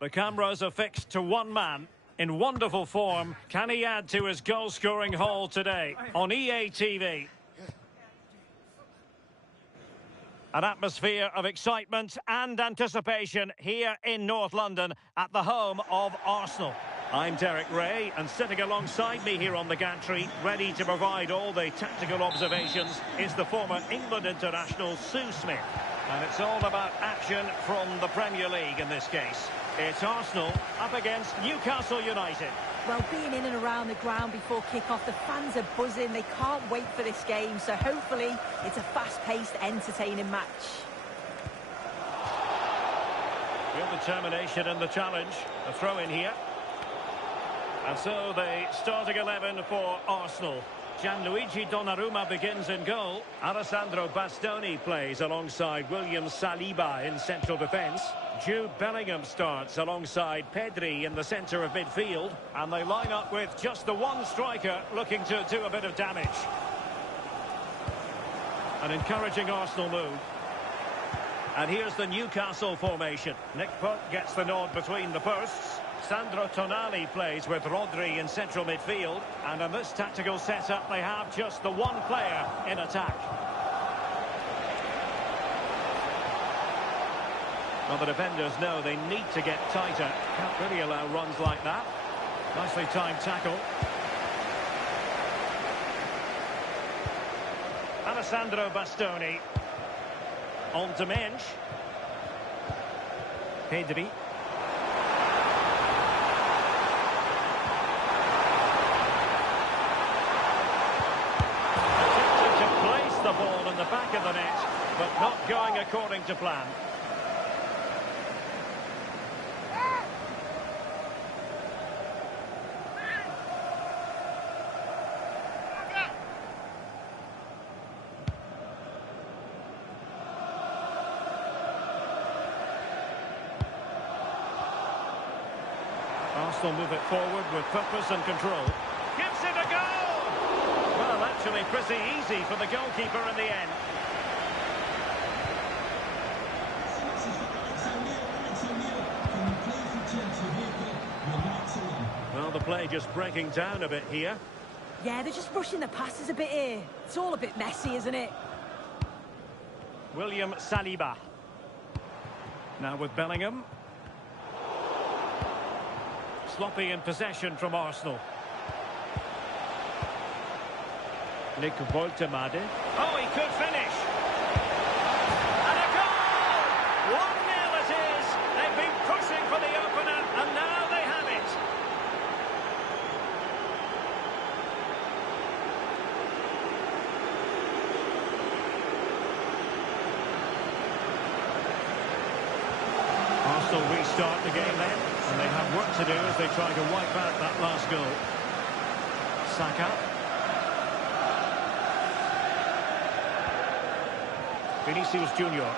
The cameras are fixed to one man. In wonderful form, can he add to his goal-scoring haul today on EA TV? An atmosphere of excitement and anticipation here in North London at the home of Arsenal. I'm Derek Ray, and sitting alongside me here on the gantry, ready to provide all the tactical observations, is the former England international Sue Smith. And it's all about action from the Premier League in this case. It's Arsenal up against Newcastle United. Well, being in and around the ground before kick-off, the fans are buzzing. They can't wait for this game, so hopefully it's a fast-paced, entertaining match. Real determination in the challenge. A throw in here. And so the starting 11 for Arsenal. Gianluigi Donnarumma begins in goal. Alessandro Bastoni plays alongside William Saliba in central defence. Jude Bellingham starts alongside Pedri in the centre of midfield. And they line up with just the one striker looking to do a bit of damage. An encouraging Arsenal move. And here's the Newcastle formation. Nick Pope gets the nod between the posts. Sandro Tonali plays with Rodri in central midfield. And in this tactical setup, they have just the one player in attack. Well, the defenders know they need to get tighter. Can't really allow runs like that. Nicely timed tackle. Alessandro Bastoni. On to Mensch. Pedri. The ball in the back of the net, but not going according to plan. Arsenal move it forward with purpose and control. Gives it a go! Well, actually pretty easy for the goalkeeper in the end. Well, the play just breaking down a bit here. Yeah, they're just rushing the passes a bit here. It's all a bit messy, isn't it? William Saliba. Now with Bellingham. Sloppy in possession from Arsenal. Nick Woltemade. Oh, he could finish. And a goal! 1-0 it is. They've been pushing for the opener, and now they have it. Arsenal restart the game then, and they have work to do as they try to wipe out that last goal. Saka. Vinicius Junior.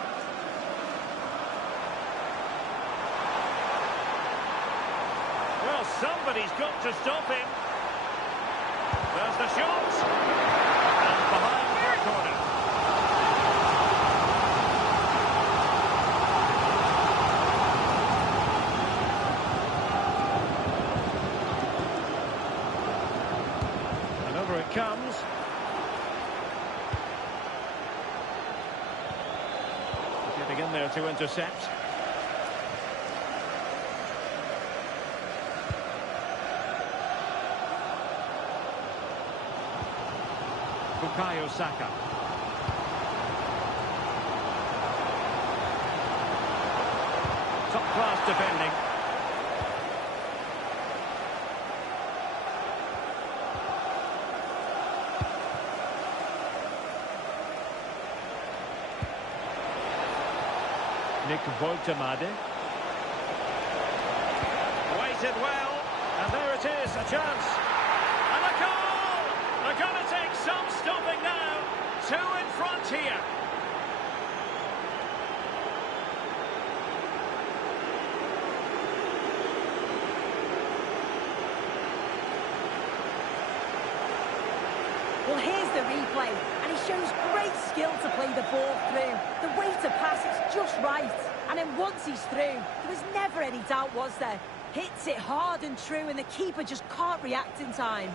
Well, somebody's got to stop him. There's the shot. And behind for a corner. And over it comes. Getting in there to intercept. Bukayo Saka. Top-class defending. Nick Woltemade. Waited well, and there it is, a chance. And a goal! They're going to take some stopping now. 2 in front here. Well, here's the replay, and he shows great skill to play the ball through. The way to pass is just right, and then once he's through, there was never never any doubt, was there? Hits it hard and true, and the keeper just can't react in time.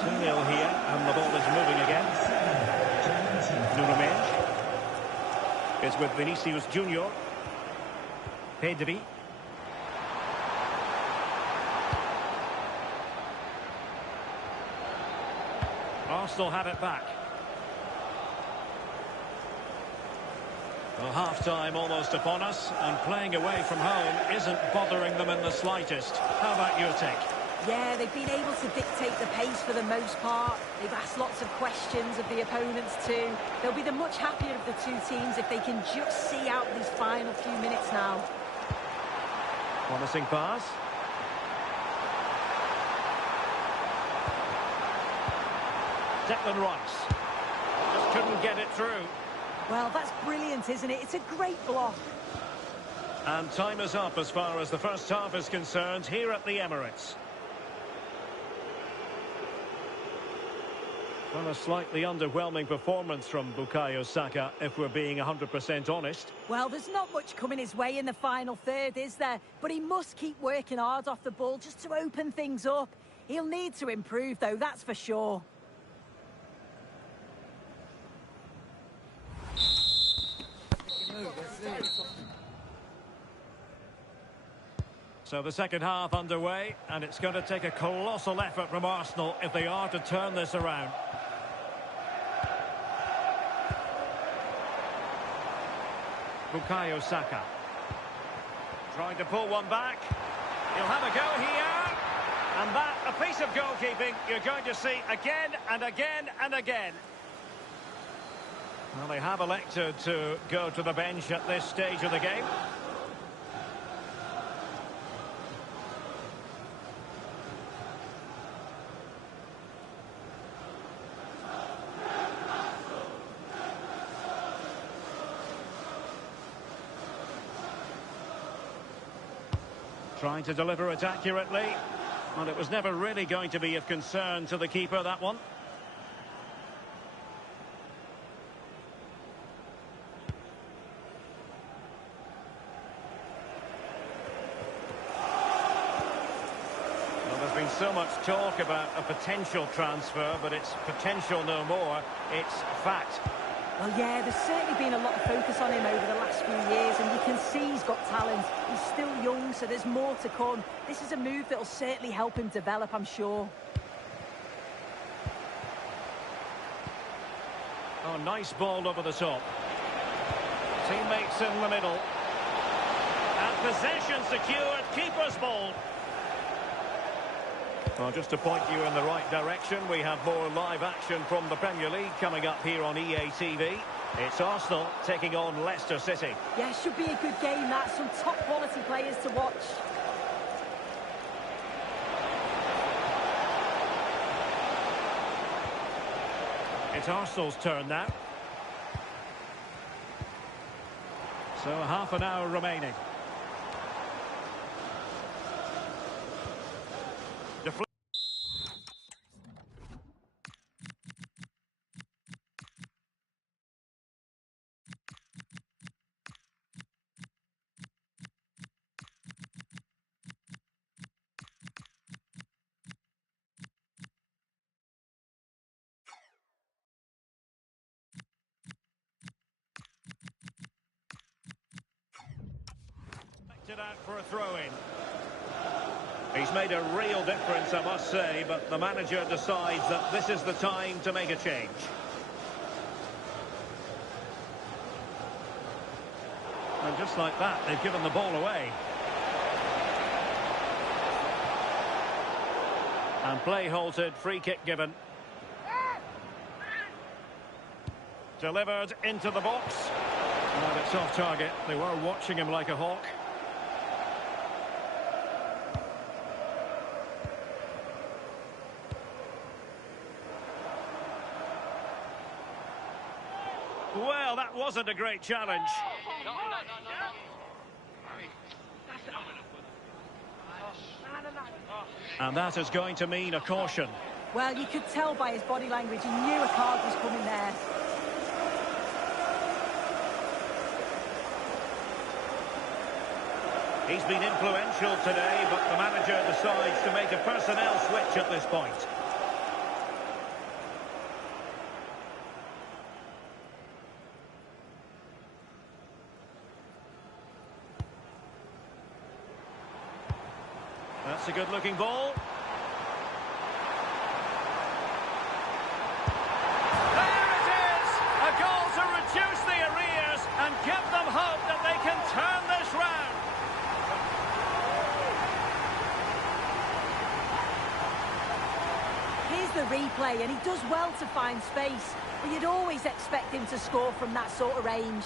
2-0 here, and the ball is moving again. Nuno Mendes is with Vinicius Junior. Pedri. Arsenal have it back. Well, half-time almost upon us, and playing away from home isn't bothering them in the slightest. How about your take? Yeah, they've been able to dictate the pace for the most part. They've asked lots of questions of the opponents too. They'll be the much happier of the two teams if they can just see out these final few minutes now. Promising pass. Declan Rice. Just couldn't get it through. Well, that's brilliant, isn't it? It's a great block. And time is up as far as the first half is concerned here at the Emirates. Well, a slightly underwhelming performance from Bukayo Saka, if we're being 100% honest. Well, there's not much coming his way in the final third, is there? But he must keep working hard off the ball just to open things up. He'll need to improve, though, that's for sure. So the second half underway, and it's going to take a colossal effort from Arsenal if they are to turn this around. Bukayo Saka. Trying to pull one back. He'll have a go here. And that, a piece of goalkeeping you're going to see again and again and again. Well, they have elected to go to the bench at this stage of the game. Trying to deliver it accurately. And it was never really going to be of concern to the keeper, that one. Well, there's been so much talk about a potential transfer, but it's potential no more. It's fact. Well, yeah, there's certainly been a lot of focus on him over the last few years, and you can see he's got talent. He's still young, so there's more to come. This is a move that will certainly help him develop, I'm sure. Oh, nice ball over the top. Teammates in the middle. And possession secured, keeper's ball. Well, just to point you in the right direction, we have more live action from the Premier League coming up here on EA TV. It's Arsenal taking on Leicester City. Yeah, should be a good game, that. Some top-quality players to watch. It's Arsenal's turn now. So half an hour remaining. Out for a throw-in. He's made a real difference, I must say, but the manager decides that this is the time to make a change. And just like that, they've given the ball away. And play halted, free kick given. Delivered into the box. And it's off target. They were watching him like a hawk. Well, that wasn't a great challenge. And that is going to mean a caution. Well, you could tell by his body language, he knew a card was coming there. He's been influential today, but the manager decides to make a personnel switch at this point. That's a good-looking ball. There it is! A goal to reduce the arrears and give them hope that they can turn this round. Here's the replay, and he does well to find space, but you'd always expect him to score from that sort of range.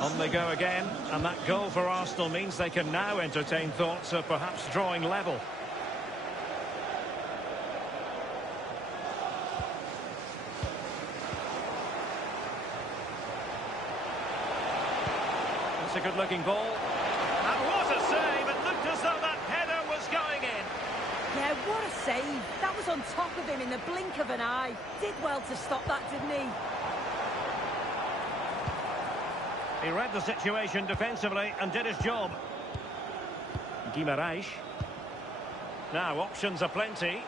On they go again, and that goal for Arsenal means they can now entertain thoughts of perhaps drawing level. That's a good-looking ball. And what a save! It looked as though that header was going in. Yeah, what a save. That was on top of him in the blink of an eye. Did well to stop that, didn't he? He read the situation defensively and did his job. Guimaraes. Now, options are plenty.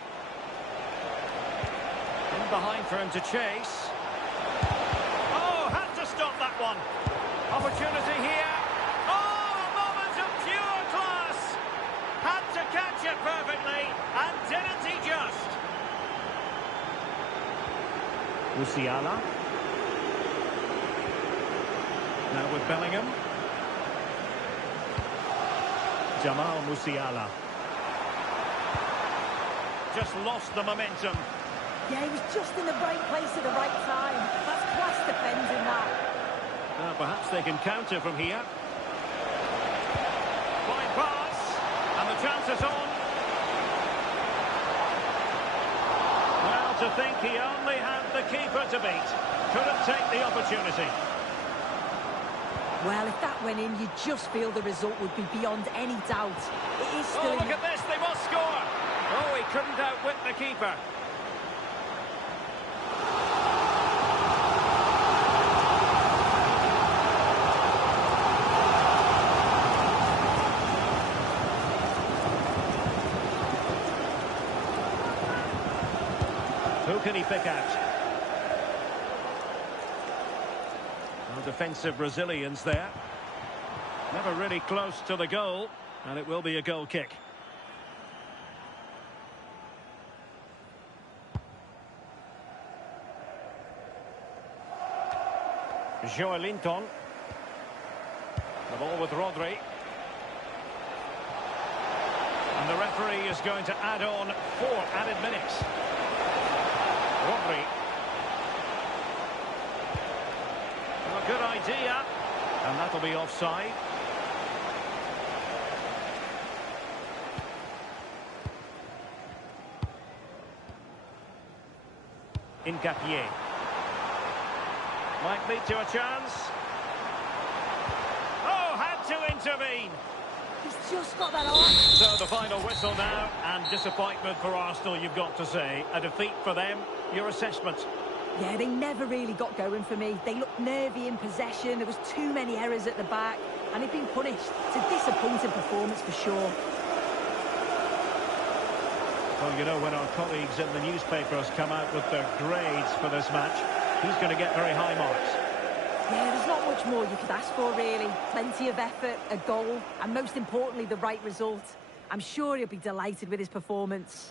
In behind for him to chase. Oh, had to stop that one. Opportunity here. Oh, a moment of pure class. Had to catch it perfectly, and didn't he just? Musiala. Now with Bellingham. Jamal Musiala. Just lost the momentum. Yeah, he was just in the right place at the right time. That's class defending that. Now perhaps they can counter from here. Fine pass. And the chance is on. Well, to think he only had the keeper to beat. Couldn't take the opportunity. Well, if that went in, you just feel the result would be beyond any doubt. It is still... Oh, look at this, they must score! Oh, he couldn't outwit the keeper. Who can he pick out? Defensive Brazilians there. Never really close to the goal, and it will be a goal kick. Joelinton. The ball with Rodri. And the referee is going to add on 4 added minutes. Rodri. A good idea, and that'll be offside. Incapié. Might lead to a chance. Oh, had to intervene. He's just got that on. So the final whistle now, and disappointment for Arsenal, you've got to say. A defeat for them. Your assessment? Yeah, they never really got going for me. They looked nervy in possession. There was too many errors at the back, and they've been punished. It's a disappointing performance for sure. Well, you know, when our colleagues in the newspapers come out with their grades for this match, he's going to get very high marks. Yeah, there's not much more you could ask for, really. Plenty of effort, a goal, and most importantly, the right result. I'm sure he'll be delighted with his performance.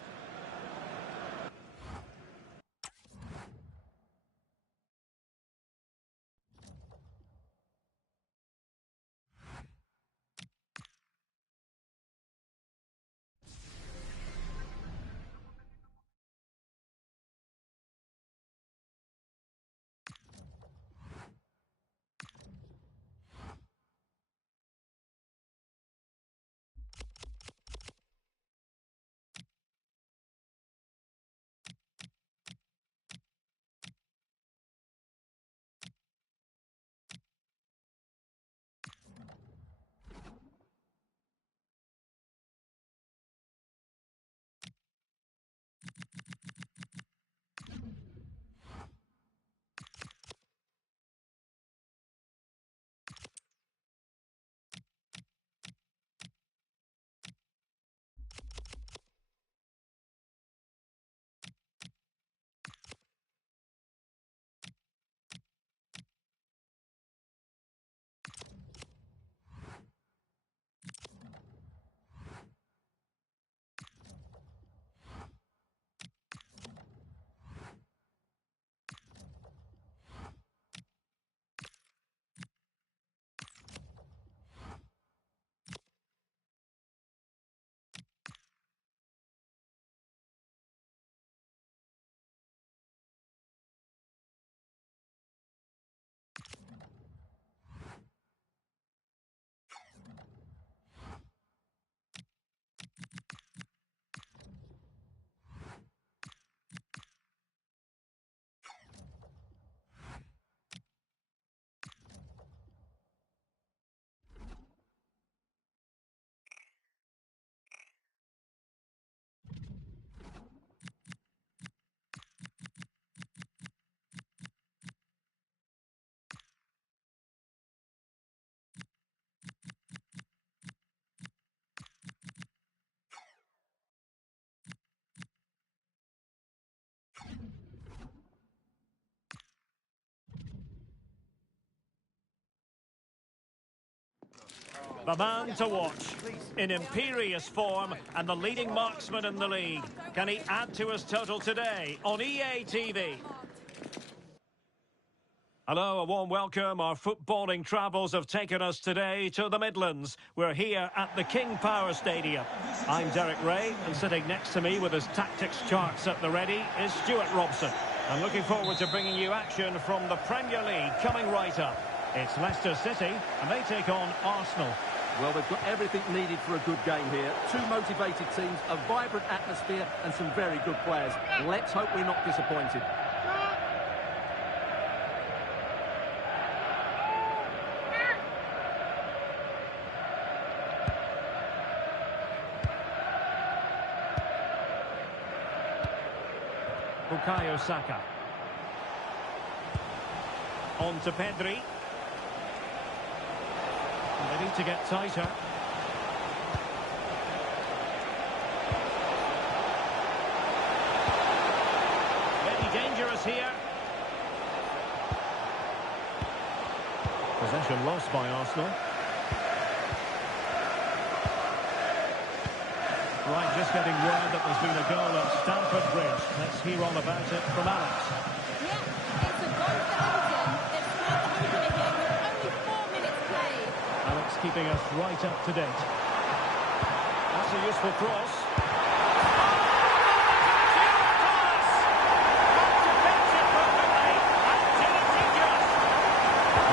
The man to watch, in imperious form and the leading marksman in the league. Can he add to his total today on EA TV? Hello, a warm welcome. Our footballing travels have taken us today to the Midlands. We're here at the King Power Stadium. I'm Derek Ray, and sitting next to me with his tactics charts at the ready is Stuart Robson. I'm looking forward to bringing you action from the Premier League coming right up. It's Leicester City, and they take on Arsenal. Well, they've got everything needed for a good game here. Two motivated teams, a vibrant atmosphere, and some very good players. Let's hope we're not disappointed. Bukayo Saka. On to Pedri. They need to get tighter. Very dangerous here. Possession lost by Arsenal. Right, just getting word that there's been a goal at Stamford Bridge. Let's hear all about it from Alex. Yeah, it's a goal for Everton. They've scored the opener here with only 4 minutes played. Alex keeping us right up to date. That's a useful cross.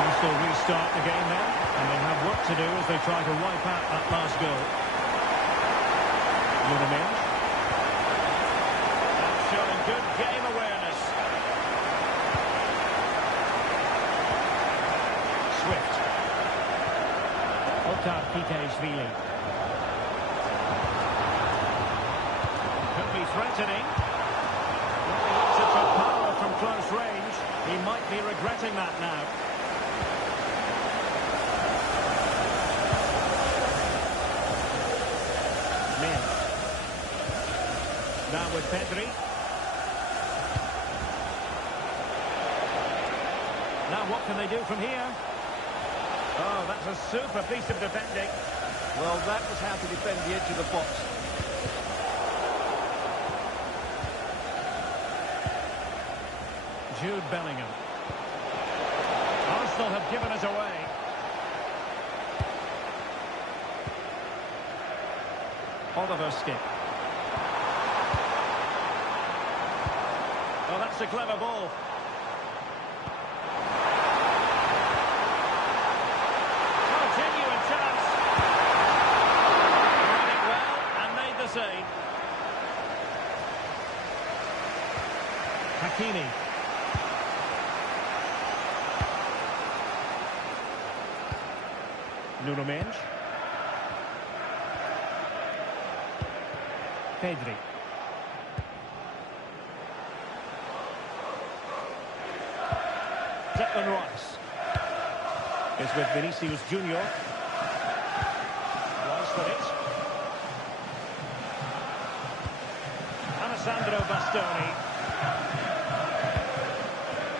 Arsenal restart the game then, and they have work to do as they try to wipe out that last goal. That's showing good game awareness. Swift. S03. Could be threatening. Well, he looks it for power from close range. He might be regretting that now. Now with Pedri. Now what can they do from here? Oh, that's a super piece of defending. Well, that was how to defend the edge of the box. Jude Bellingham. Arsenal have given it away. Oliver Skip. Oh, that's a clever ball. Oh, genuine chance. Read it well and made the save. Hakimi. Nuno Mendes. Pedri. Declan Rice is with Vinicius Junior. Rice with it. Alessandro Bastoni.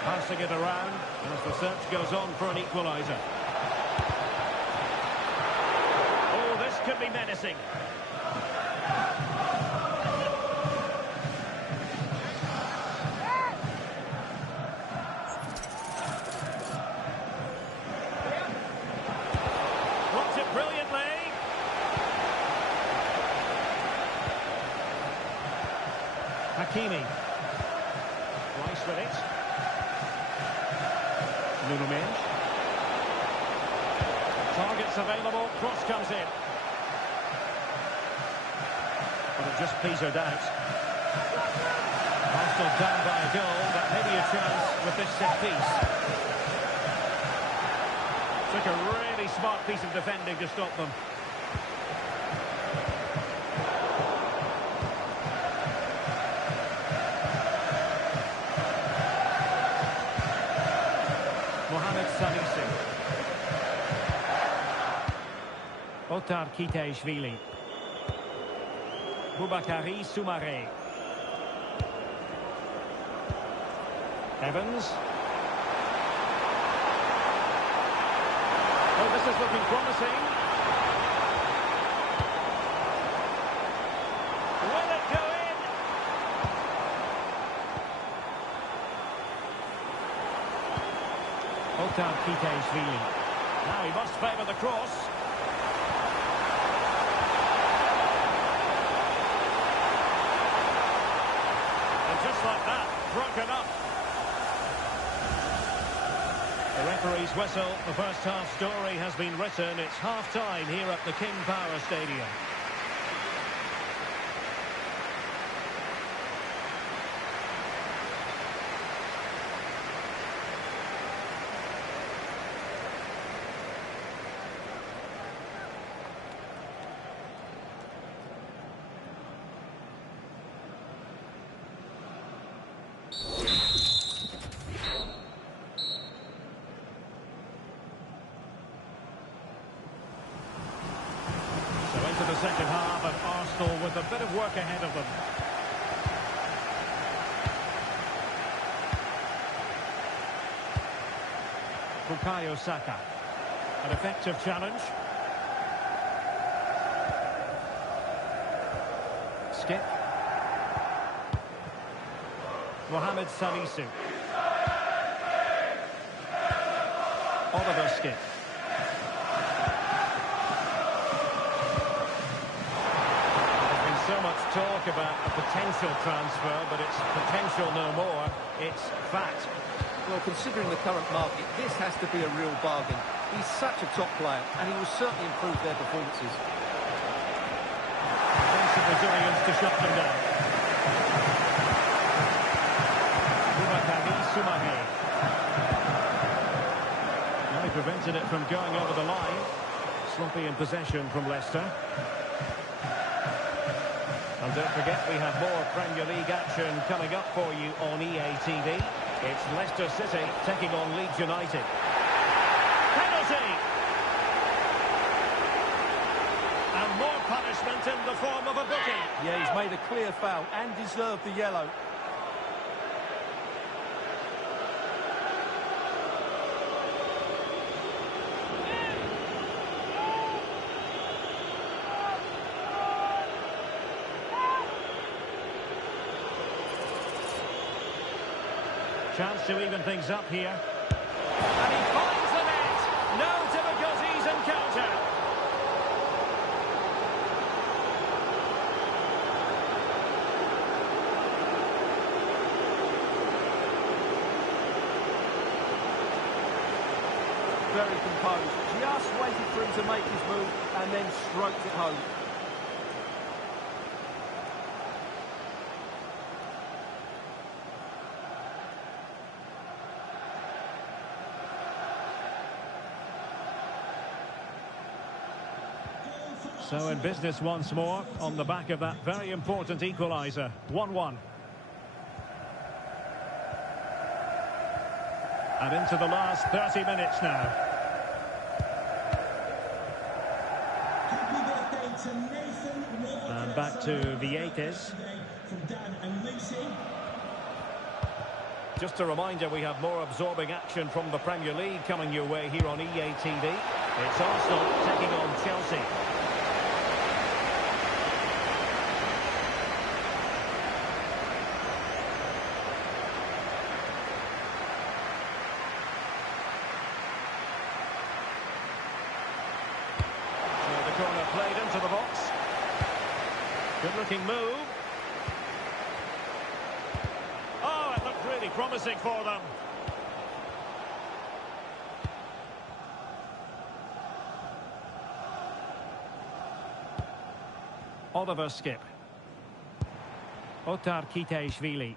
Passing it around as the search goes on for an equaliser. Oh, this could be menacing. Hakimi. Rice with it. Nuno Mendes. Targets available. Cross comes in. But it just petered out. Arsenal down by a goal, but maybe a chance with this set piece. Took a really smart piece of defending to stop them. S03. Boubakary Soumaré. Evans. Oh, this is looking promising. Otar Kiteshvili. Now he must favour the cross. And just like that, broken up. The referee's whistle, the first half story has been written. It's half-time here at the King Power Stadium. Into the second half, and Arsenal with a bit of work ahead of them. Bukayo Saka. An effective challenge. Skip. Mohamed Salisu. Oliver Skip. So much talk about a potential transfer, but it's potential no more. It's fact. Well, considering the current market, this has to be a real bargain. He's such a top player, and he will certainly improve their performances. Defensive resilience to shut them down. Boubacar Soumaré. Now he prevented it from going over the line. Sloppy in possession from Leicester. And don't forget, we have more Premier League action coming up for you on EA TV. It's Leicester City taking on Leeds United. Penalty! And more punishment in the form of a booking. Yeah, he's made a clear foul and deserved the yellow. Chance to even things up here. And he finds the net. No difficulties in counter. Very composed. Just waited for him to make his move and then stroked it home. So in business once more, on the back of that very important equaliser. 1-1. And into the last 30 minutes now. And back to Vietes. Just a reminder, we have more absorbing action from the Premier League coming your way here on EA TV. It's Arsenal taking on Chelsea. Corner played into the box. Good looking move. Oh, it looked really promising for them. Oliver Skip. Otar Kiteshvili.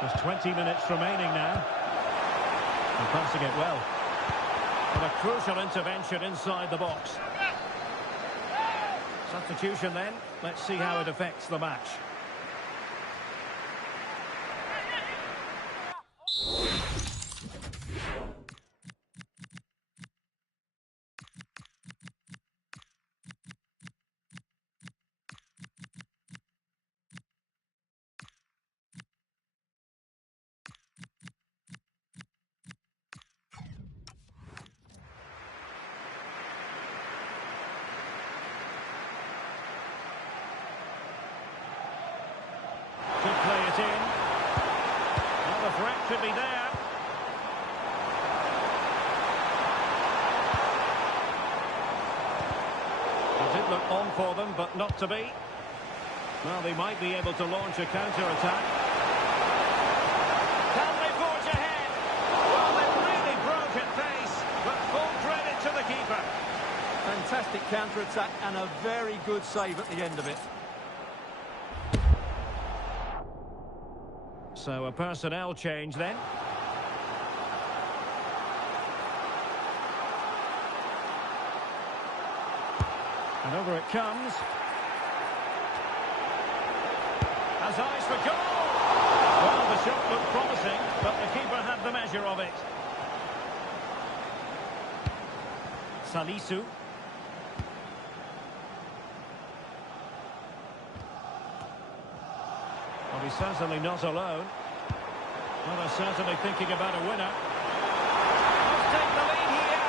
There's 20 minutes remaining now. And passing it well. And a crucial intervention inside the box. Substitution then. Let's see how it affects the match. it in. Well, the threat could be there. It did look on for them, but not to be. Well, they might be able to launch a counter-attack. Can they forge ahead? Well, they really broke at pace, but full credit to the keeper. Fantastic counter-attack and a very good save at the end of it. So a personnel change then. And over it comes. Has eyes for goal! Well, the shot looked promising, but the keeper had the measure of it. Salisu. Well, he's certainly not alone. Well, they're certainly thinking about a winner. Let's take the lead here.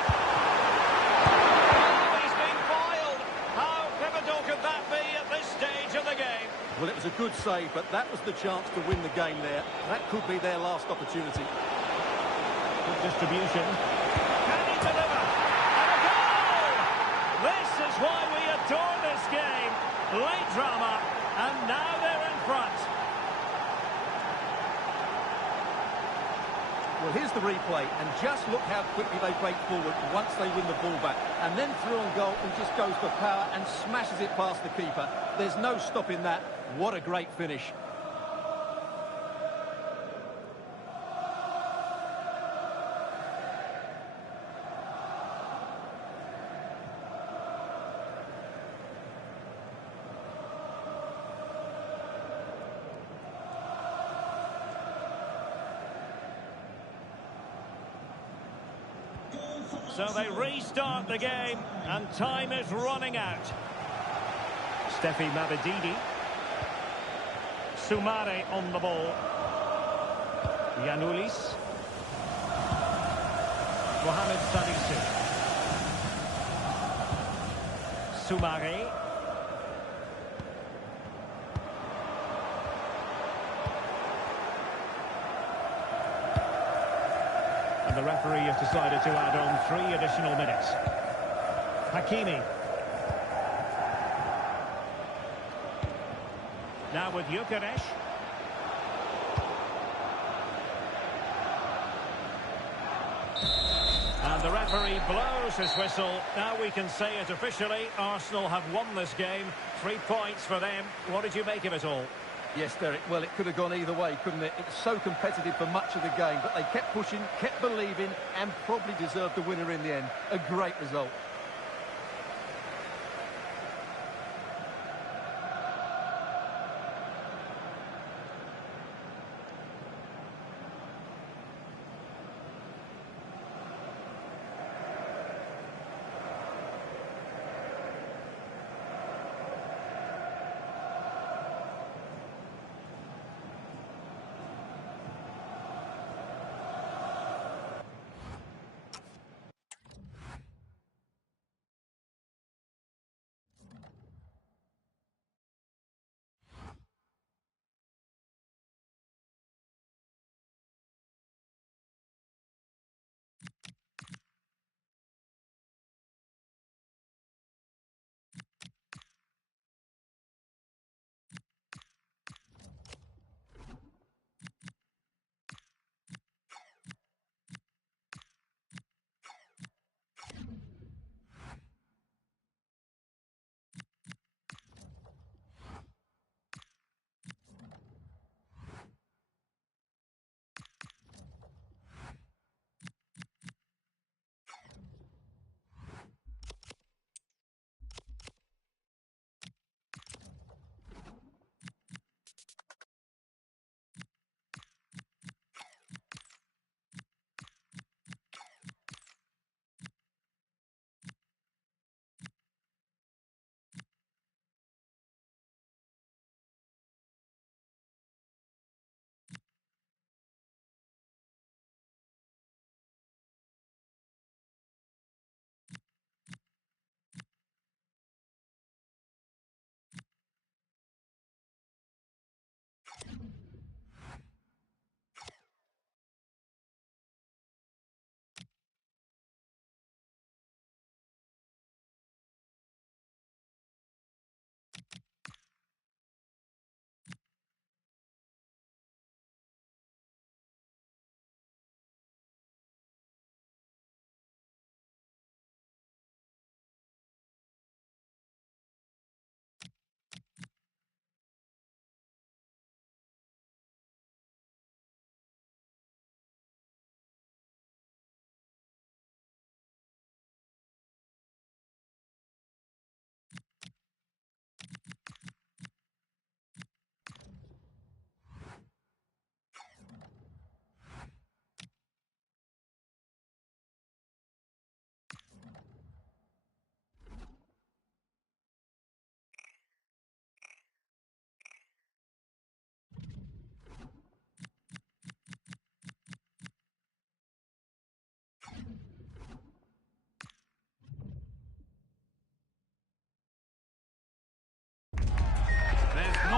Oh, he's been foiled. How pivotal could that be at this stage of the game? Well, it was a good save, but that was the chance to win the game there. That could be their last opportunity. Good distribution. Can he deliver? And a goal! This is why we adore this game. Late drama, and now they're in front. Well, here's the replay, and just look how quickly they break forward once they win the ball back. And then through on goal, he just goes for power and smashes it past the keeper. There's no stopping that. What a great finish. So they restart the game, and time is running out. Steffi Mabedidi. Soumare on the ball. Yanoulis. Mohamed Salisu. Soumare. And the referee has decided to add on 3 additional minutes. Hakimi. Now with Gyökeres. And the referee blows his whistle. Now we can say it officially. Arsenal have won this game. 3 points for them. What did you make of it all? Yes, Derek, well, it could have gone either way, couldn't it? It was so competitive for much of the game, but they kept pushing, kept believing, and probably deserved the winner in the end. A great result.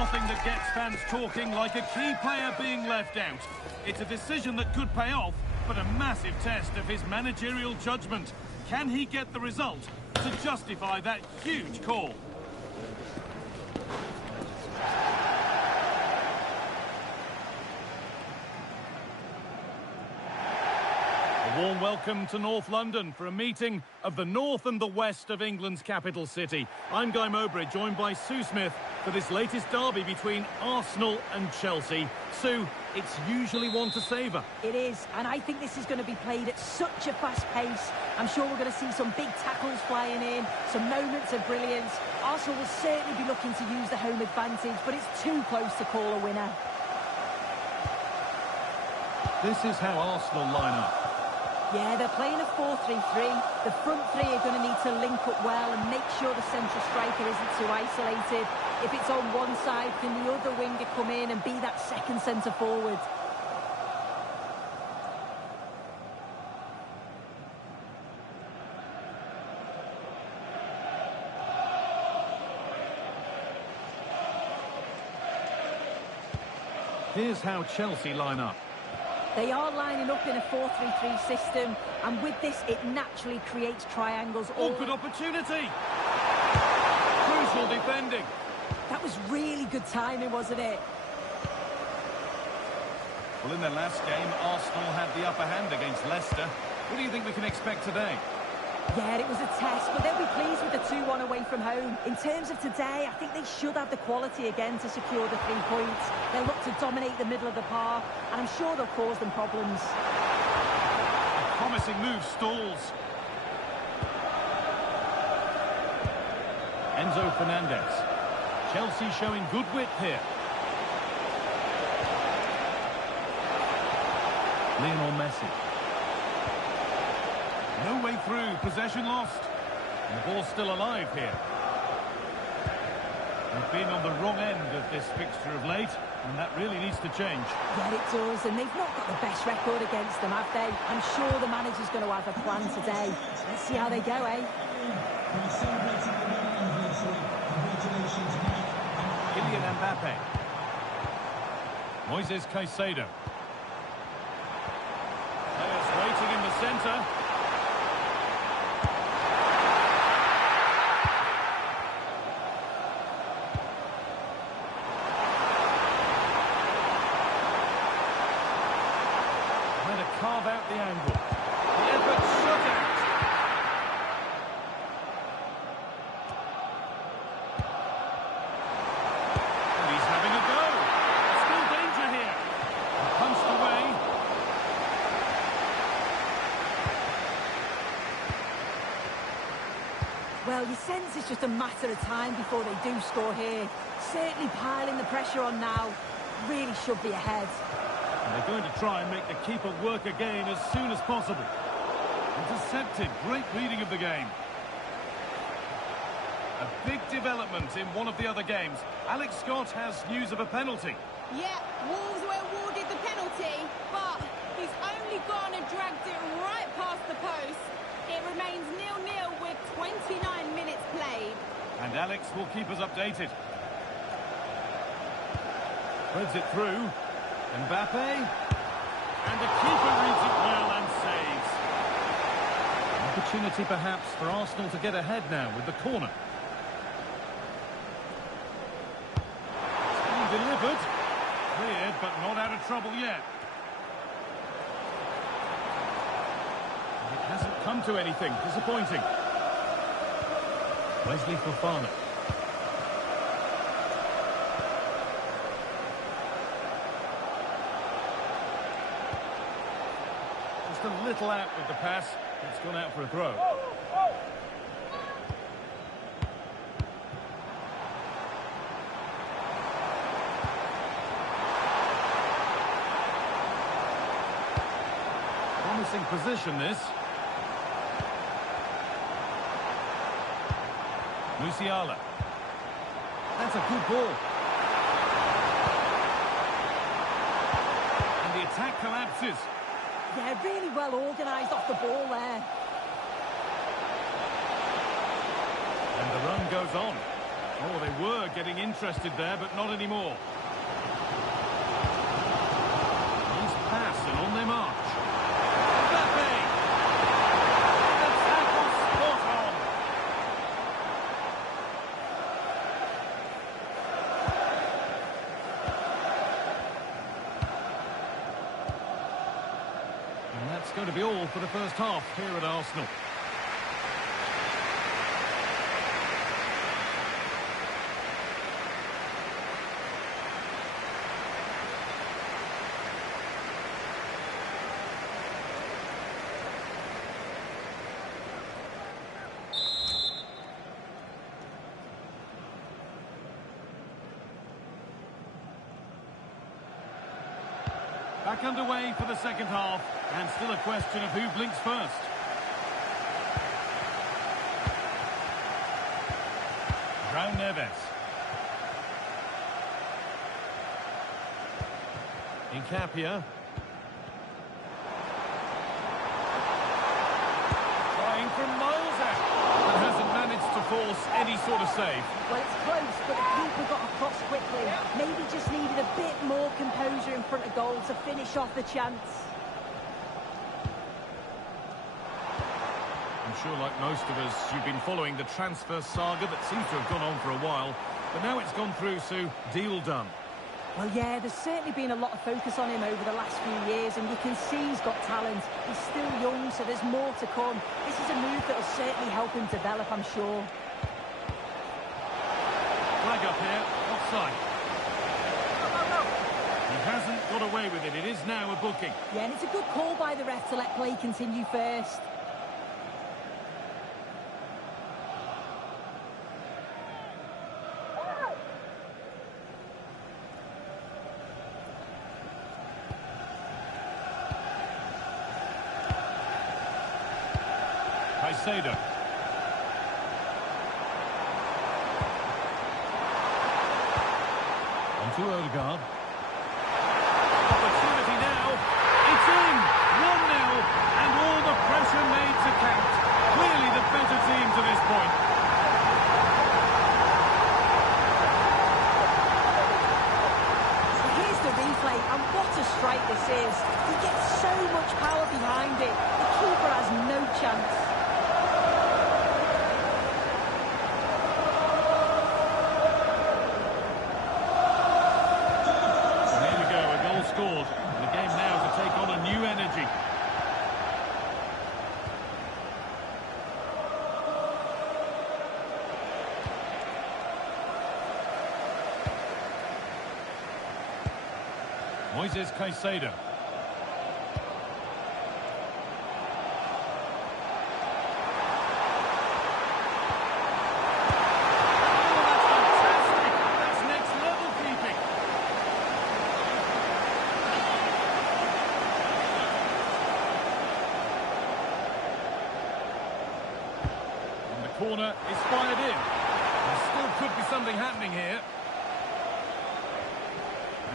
nothing that gets fans talking like a key player being left out. It's a decision that could pay off, but a massive test of his managerial judgment. Can he get the result to justify that huge call? A warm welcome to North London for a meeting of the north and the west of England's capital city. I'm Guy Mowbray, joined by Sue Smith for this latest derby between Arsenal and Chelsea. Sue, it's usually one to savour. It is, and I think this is going to be played at such a fast pace. I'm sure we're going to see some big tackles flying in, some moments of brilliance. Arsenal will certainly be looking to use the home advantage, but it's too close to call a winner. This is how Arsenal line up. Yeah, they're playing a 4-3-3. The front three are going to need to link up well and make sure the central striker isn't too isolated. If it's on one side, can the other winger come in and be that second centre-forward? Here's how Chelsea line up. They are lining up in a 4-3-3 system, and with this, it naturally creates triangles. Oh, good opportunity! Crucial defending. That was really good timing, wasn't it? Well, in their last game, Arsenal had the upper hand against Leicester. What do you think we can expect today? Yeah, it was a test, but they'll be pleased with the 2-1 away from home. In terms of today, I think they should have the quality again to secure the 3 points. They'll look to dominate the middle of the park, and I'm sure they'll cause them problems. A promising move stalls. Enzo Fernandez. Chelsea showing good wit here. Lionel Messi. No way through, possession lost. And the ball's still alive here. They've been on the wrong end of this fixture of late, and that really needs to change. Yeah, it does, and they've not got the best record against them, have they? I'm sure the manager's going to have a plan today. Let's see how they go, eh? Kylian Mbappe. Moises Caicedo. Players waiting in the centre. Carve out the angle. The effort shot out. And he's having a go. Still danger here. Punched away. Well, you sense it's just a matter of time before they do score here. Certainly piling the pressure on now. Really should be ahead. And they're going to try and make the keeper work again as soon as possible. Intercepted. Great reading of the game. A big development in one of the other games. Alex Scott has news of a penalty. Yeah, Wolves were awarded the penalty, but he's only gone and dragged it right past the post. It remains 0-0 with 29 minutes played. And Alex will keep us updated. Threads it through. Mbappe, and the keeper reads it well and saves. An opportunity perhaps for Arsenal to get ahead now with the corner. It's being delivered. Cleared, but not out of trouble yet. And it hasn't come to anything. Disappointing. Wesley Fofana. A little out with the pass. It's gone out for a throw. Promising position, this. Musiala. That's a good ball. And the attack collapses. Yeah, really well organised off the ball there. And the run goes on. Oh, they were getting interested there, but not anymore. Nice pass and on their march. Mbappe! The tackle spot on. And that's going to be all for the first half here at Arsenal. Back underway for the second half, and still a question of who blinks first. João Neves. Incapia. Trying from miles out, but hasn't managed to force any sort of save. Well, it's close, but the keeper got across quickly. Maybe just needed a bit more composure in front of goal to finish off the chance. I'm sure, like most of us, you've been following the transfer saga that seems to have gone on for a while, but now it's gone through, so deal done. Well, yeah, there's certainly been a lot of focus on him over the last few years, and you can see he's got talent. He's still young, so there's more to come. This is a move that will certainly help him develop, I'm sure. Flag up here, offside. He hasn't got away with it. It is now a booking. Yeah, and it's a good call by the ref to let play continue first. Caicedo. On to Odegaard. Opportunity now. It's in! 1-0, and all the pressure made to count. Clearly the better team to this point. Here's the replay, and what a strike this is. He gets so much power behind it. The keeper has no chance. Scored, and the game now to take on a new energy. Moises Caicedo. Corner is fired in. There still could be something happening here.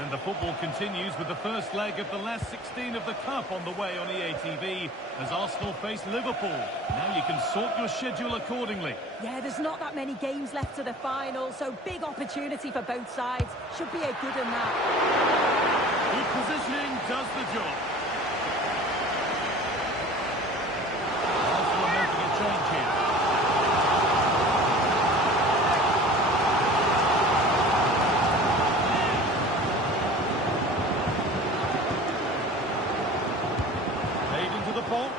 And the football continues with the first leg of the last 16 of the Cup on the way on EATV as Arsenal face Liverpool. Now you can sort your schedule accordingly. Yeah, there's not that many games left to the final, so big opportunity for both sides. Should be a good one that. Good positioning does the job. Arsenal making a change here. Box.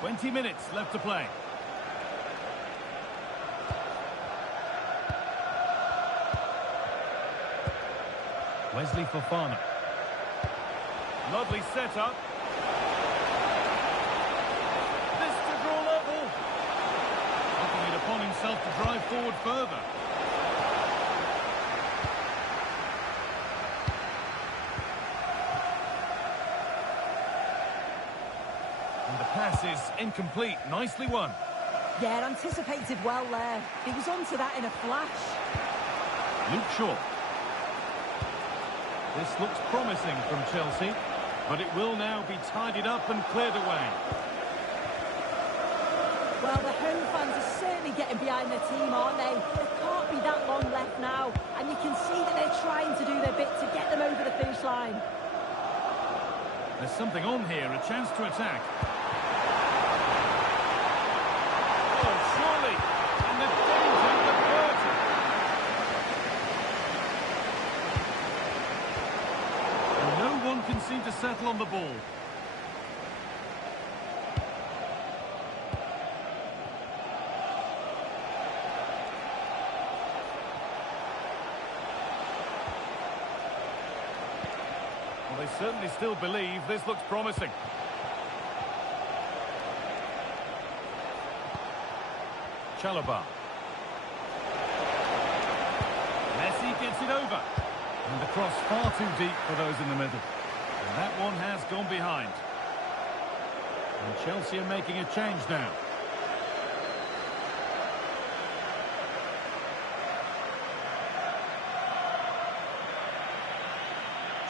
Twenty minutes left to play. Wesley Fofana. Lovely setup. Upon himself to drive forward further. And the pass is incomplete. Nicely won. Yeah, anticipated well there. He was onto that in a flash. Luke Shaw. This looks promising from Chelsea, but it will now be tidied up and cleared away. Well, the home fans are certainly getting behind their team, aren't they? There can't be that long left now, and you can see that they're trying to do their bit to get them over the finish line. There's something on here, a chance to attack. Oh, surely! And the danger averted. And no one can seem to settle on the ball. Well, they certainly still believe this looks promising. Chalobah. Messi gets it over. And the cross far too deep for those in the middle. And that one has gone behind. And Chelsea are making a change now.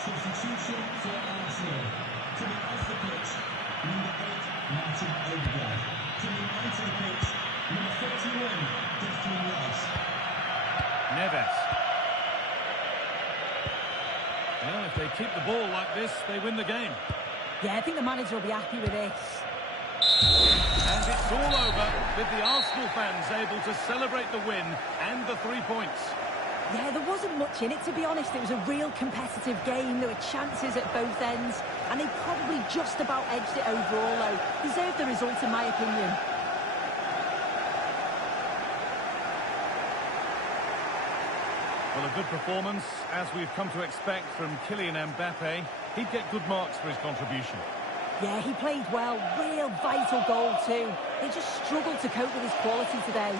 Substitution for Arsenal. Coming off the pitch, number 8, Martin Odegaard. Coming onto the pitch, number 31, Declan Rice. Neves. Well, if they keep the ball like this, they win the game. Yeah, I think the manager will be happy with this. And it's all over with the Arsenal fans able to celebrate the win and the 3 points. Yeah, there wasn't much in it, to be honest. It was a real competitive game. There were chances at both ends, and they probably just about edged it overall, though. Deserved the result, in my opinion. Well, a good performance, as we've come to expect from Kylian Mbappe. He'd get good marks for his contribution. Yeah, he played well. Real vital goal, too. They just struggled to cope with his quality today.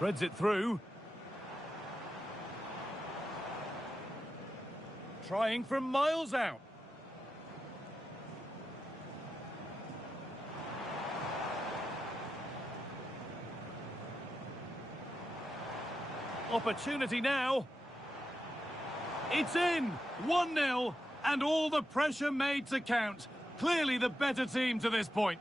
Threads it through. Trying from miles out. Opportunity now. It's in. 1-0, and all the pressure made to count. Clearly the better team to this point.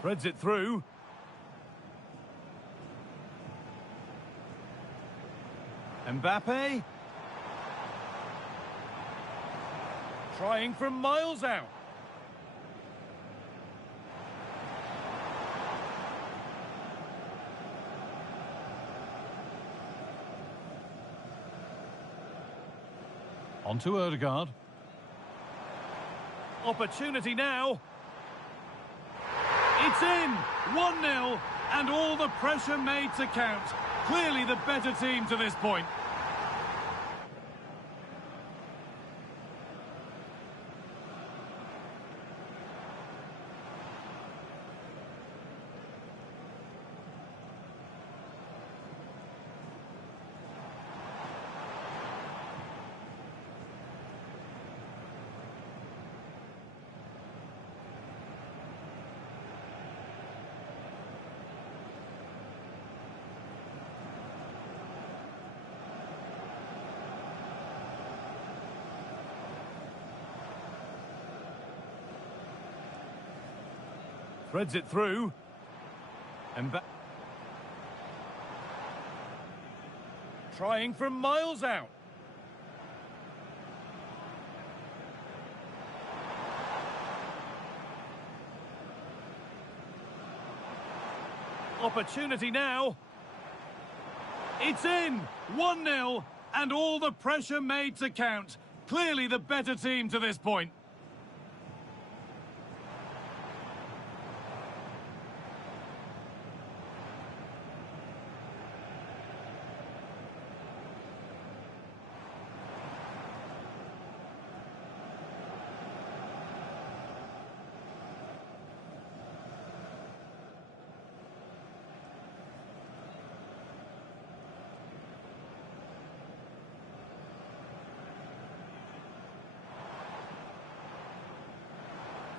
Threads it through. Mbappe. Trying from miles out. On to Ødegaard. Opportunity now. It's in! 1-0, and all the pressure made to count. Clearly the better team to this point. Threads it through. And back. Trying from miles out. Opportunity now. It's in! 1-0, and all the pressure made to count. Clearly the better team to this point.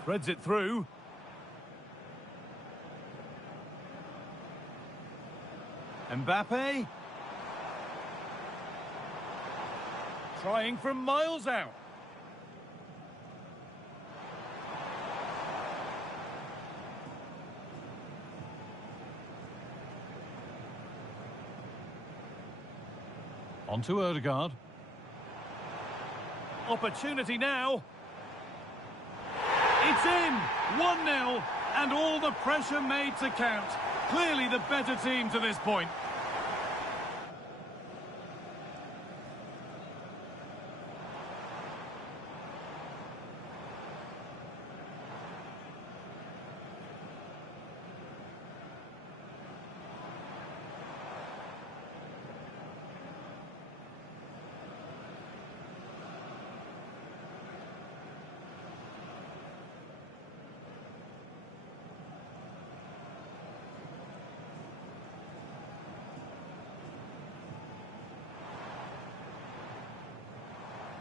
Threads it through. Mbappe. Trying from miles out. On to Ødegaard. Opportunity now. It's in! 1-0, and all the pressure made to count. Clearly the better team to this point.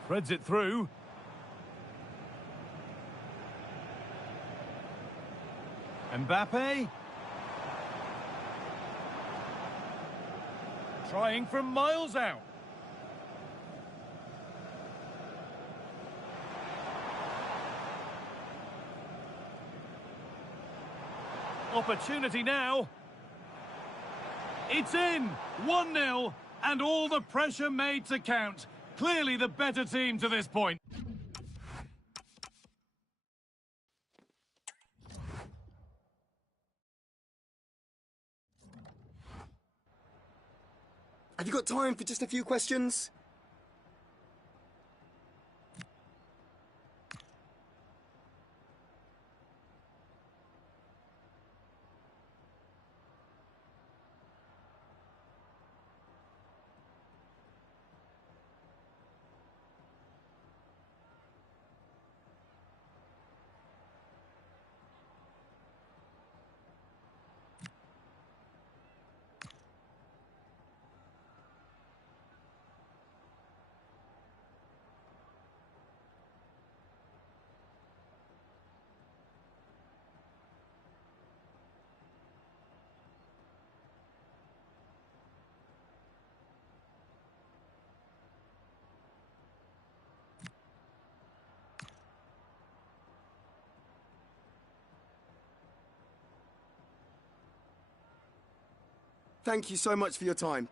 Threads it through. Mbappe. Trying from miles out. Opportunity now. It's in! 1-0, and all the pressure made to count. Clearly the better team to this point. Have you got time for just a few questions? Thank you so much for your time.